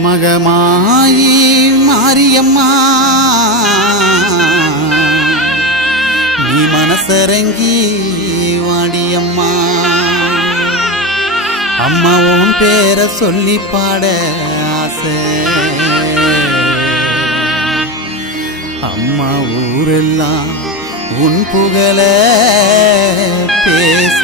மகமாயி மாரியம்மா நீ மனசரங்கி வாடியம்மா. அம்மா உன் பேரை சொல்லி பாட ஆசை, அம்மா ஊரெல்லாம் உன் புகழ பேச.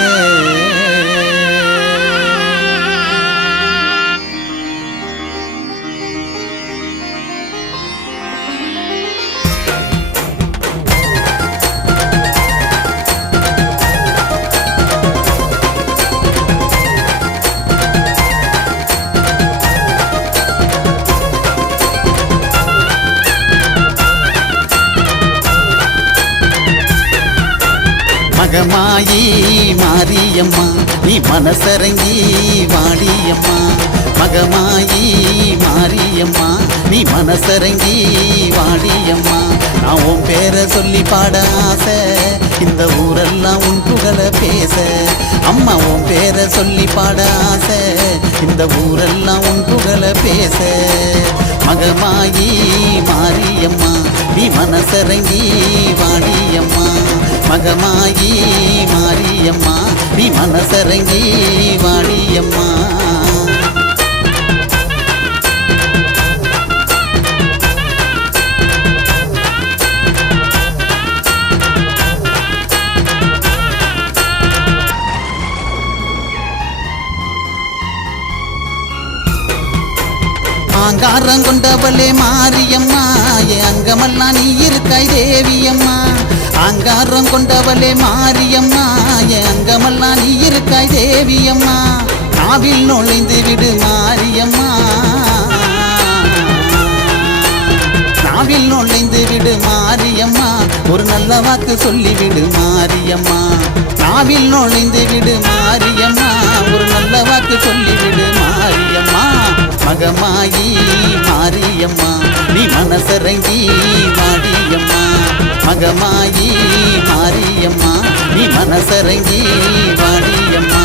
மகமாயி மாரியம்மா நீ மனசரங்கி வாடியம்மா. மகமாயி மாரியம்மா நீ மனசரங்கி வாடியம்மா. நான் உன் பேரை சொல்லி பாட ஆசை, இந்த ஊரெல்லாம் உன் புகழ பேச. அம்மா உன் பேரை சொல்லி பாட ஆசை, இந்த ஊரெல்லாம் உன் புகழ பேச. மகமாயி மாரியம்மா நீ மனசரங்கி வாடியம்மா. மகமாயி மாரியம்மா நீ மனசரங்கி வாடியம்மா. ஆங்காரம் கொண்டவளே மாரியம்மா, என் அங்கமெல்லாம் நீ இருக்காய் தேவியம்மா. ஆங்காரம் கொண்டவளே மாரியம்மா, என் அங்கமெல்லாம் நீ இருக்காய் தேவியம்மா. நாவில் நுழைந்து விடு மாரியம்மா, நாவில் நுழைந்து விடு மாரியம்மா. ஒரு நல்ல வாக்கு சொல்லிவிடு மாரியம்மா. நாவில் நுழைந்து விடு மாரியம்மா, ஒரு நல்ல வாக்கு சொல்லிவிடு மாரியம்மா. மகமாயி மாரியம்மா நீ மனசரங்கி வாடியம்மா. மகமாயி மாரியம்மா நீ மனசரங்கி வாடியம்மா.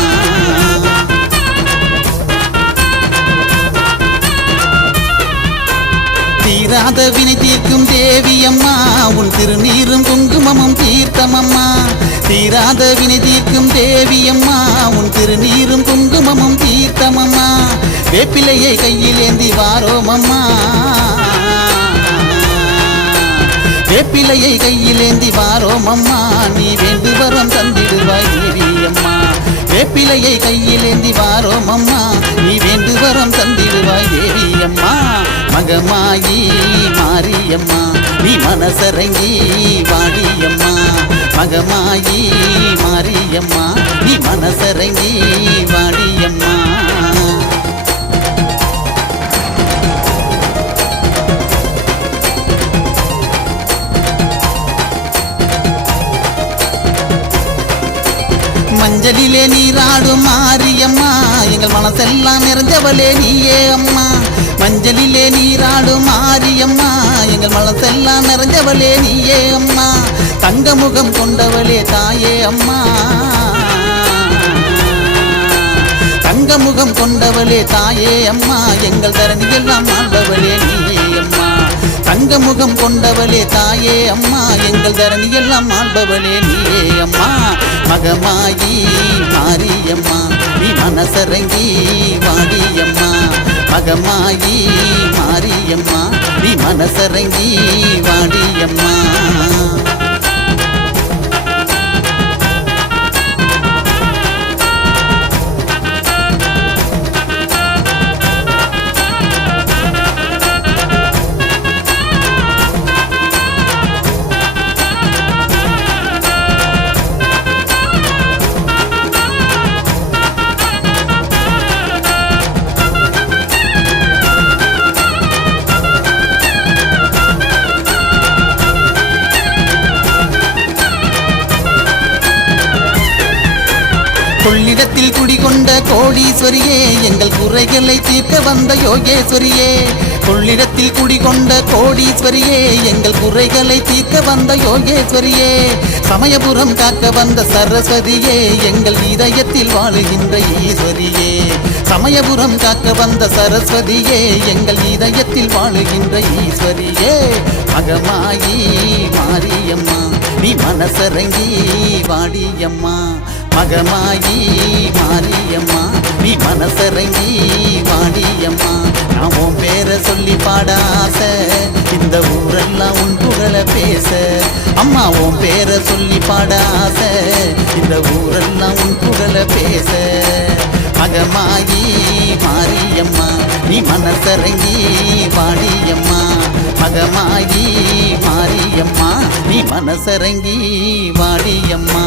தீராத வினை தீர்க்கும் தேவியம்மா, உன் திருநீரும் குங்குமமும் தீர்த்தமம்மா. தீராத வினை தீர்க்கும் தேவியம்மா, உன் திருநீரும் குங்குமமும் தீர்த்தமம்மா. வேப்பிலையை கையில் ஏந்தி வாரோமம்மா, வேப்பிலையை கையில் ஏந்தி வாரோமம்மா. நீ வேண்டு வரம் தந்திடுவாய் தேவியம்மா. வேப்பிலையை கையில் ஏந்தி வாரோமம்மா, நீ வேண்டு வரம் தந்திடுவாய் தேவியம்மா. மகமாயி மாரியம்மா நீ மனசரங்கி வாடியம்மா. மகமாயி மாரியம்மா நீ மனசரங்கி வாடியம்மா. மஞ்சளிலே நீராடும் மாரியம்மா, எங்கள் மனசெல்லாம் நிறைஞ்சவளே நீயே அம்மா. மஞ்சளிலே நீராடும் மாரியம்மா, எங்கள் மனசெல்லாம் நிறைஞ்சவளே நீயே அம்மா. தங்கமுகம் கொண்டவளே தாயே அம்மா, தங்கமுகம் கொண்டவளே தாயே அம்மா. எங்கள் தரணியெல்லாம் ஆண்டவளே நீயே அம்மா. தங்கமுகம் கொண்டவளே தாயே அம்மா, எங்கள் தரணியெல்லாம் ஆண்டவளே நீயே அம்மா. மகமாயி மாரியம்மா நீ மனசரங்கி வாடியம்மா. மகமாயி மாரியம்மா நீ மனசரங்கி வாடியம்மா. கொள்ளிடத்தில் குடிகொண்ட கோடீஸ்வரியே, எங்கள் குறைகளை தீர்க்க வந்த யோகேஸ்வரியே. கொள்ளிடத்தில் குடிகொண்ட கோடீஸ்வரியே, எங்கள் குறைகளை தீர்க்க வந்த யோகேஸ்வரியே, சமயபுரம் காக்க வந்த சரஸ்வதியே, எங்கள் இதயத்தில் வாழுகின்ற ஈஸ்வரியே, சமயபுரம் காக்க வந்த சரஸ்வதியே, எங்கள் இதயத்தில் வாழுகின்ற ஈஸ்வரியே. மகமாயி மாரியம்மா, நீ மனசரங்கி வாடியம்மா, மகமாயி மாரியம்மா, நீ மனசரங்கி வாடியம்மா. நான் உன் பேரை சொல்லி பாடாச, இந்த ஊரெல்லாம் உன் புகழ பேச. அம்மா உன் பேரை சொல்லி பாடாச, இந்த ஊரெல்லாம் உன் புகழ பேச. மகமாயி மாரியம்மா, நீ மனசரங்கி வாடியம்மா, மகமாயி மாரியம்மா, நீ மனசரங்கி வாடியம்மா.